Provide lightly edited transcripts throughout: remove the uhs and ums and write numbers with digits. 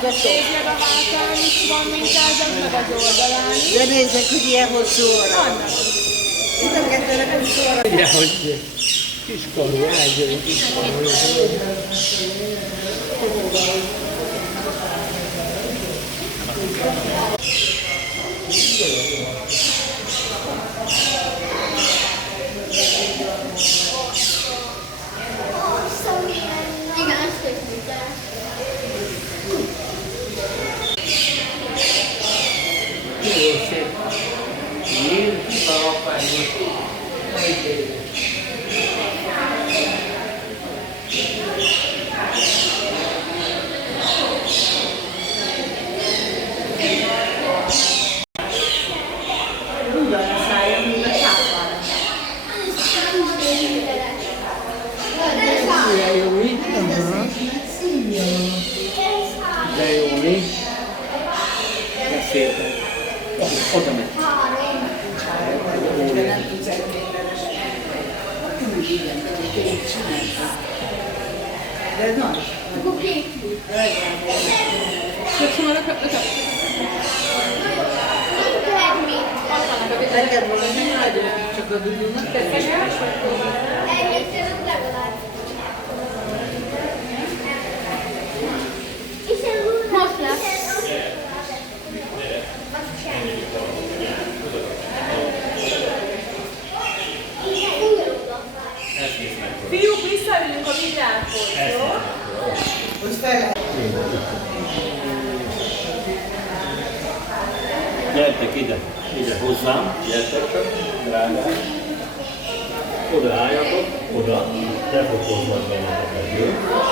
hallgatok. Nézd a hátán is van mintázat, meg az oldalán is. De nézzek, hogy ilyen hosszú óra. Vannak. Mind a kettőnek hosszú óra. Ugye, hogy kiskorú, elgyőjük kiskorú. Úgy van a szája, mint a sápán. De jó, mi? De jó, mi? De szépen. Oda megy. De nem tudsz egy méteres. Úgy igen, hogy én csináltam. De ez nagy. Neked valami nagyon csak a dudónak, te is Most lesz. Fiúk, visszaülünk a villámhoz, jó? most fel. Gyertek ide hozzám, gyertek csak, drágák. Oda álljatok, oda, lefotóznak benneteket, jó?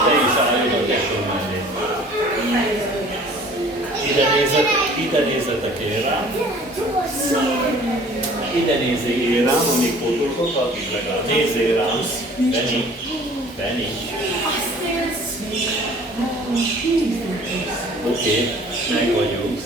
Te is állj a tesó mellé. Ide nézzetek én rám. Ide nézzél én rám, amíg fotózok, addig legalább. Nézzél rám. Benni. Oké, meg vagyunk.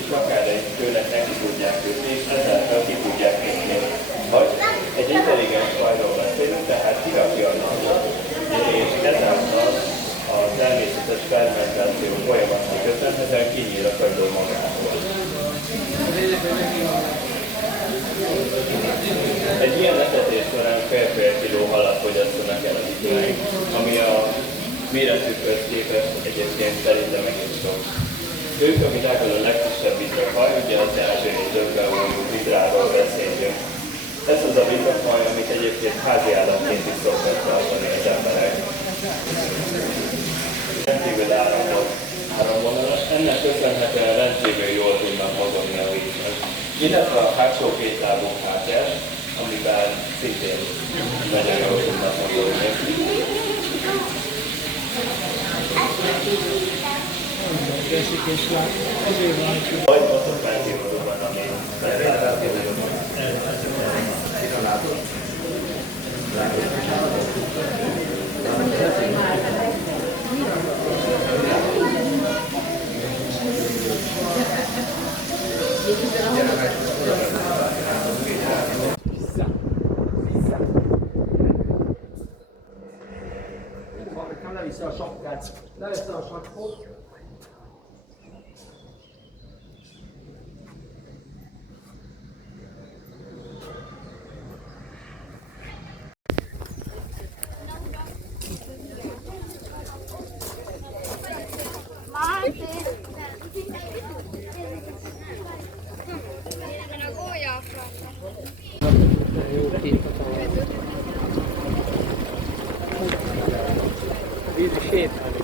És akár egy tőle neki tudják ütni, és ezáltal ki tudják nyitni. Vagy egy intelligens fajról beszélünk, tehát kirakja a napot, és ezáltal a természetes fermentáció folyamatnak köszönhetően kinyíl a kagyló magától. Egy ilyen etetés során fél kiló halat fogyasztanak el a vitáink, ami a méretükhöz képest egyébként szerintem egész sok. Ők a világon a legkisebb vitrafaj, ugye az ázsiai dögbeoljú vidráról beszélünk. Ez az a vitrafaj, amit egyébként házi állatként is szoktak tartani az emberek. Rendkívül áramvonalas, ennek köszönhetően rendkívül jól tudnak mozogni a vízben. Illetve a hátsó két lábuk hátját, amiben szintén nagyon jól tudnak mozogni. Vagy ott a felhívóban, ami Leviszi a sapkát, leveszi a sapkot. Jó, kint a talán. Vízi sétálni,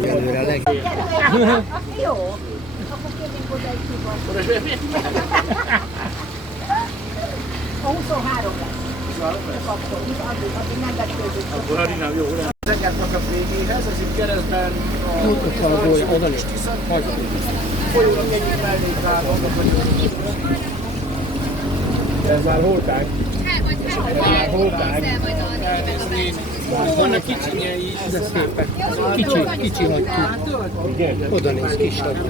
de előre a legjobb. Jó, akkor kérjünk oda egy kibart. A 23 lesz. Csak akkor is, addig nem vetődik. Akkor harinám jó, nem? Zengertnek a végéhez, ez itt keresztben Oda is. folyónak egyik mellékvágó, Ez már holták. Hát majd Vannak kicsinyei is, de szépek. Kicsi hagyjuk. Igen, oda néz kis hagyjuk.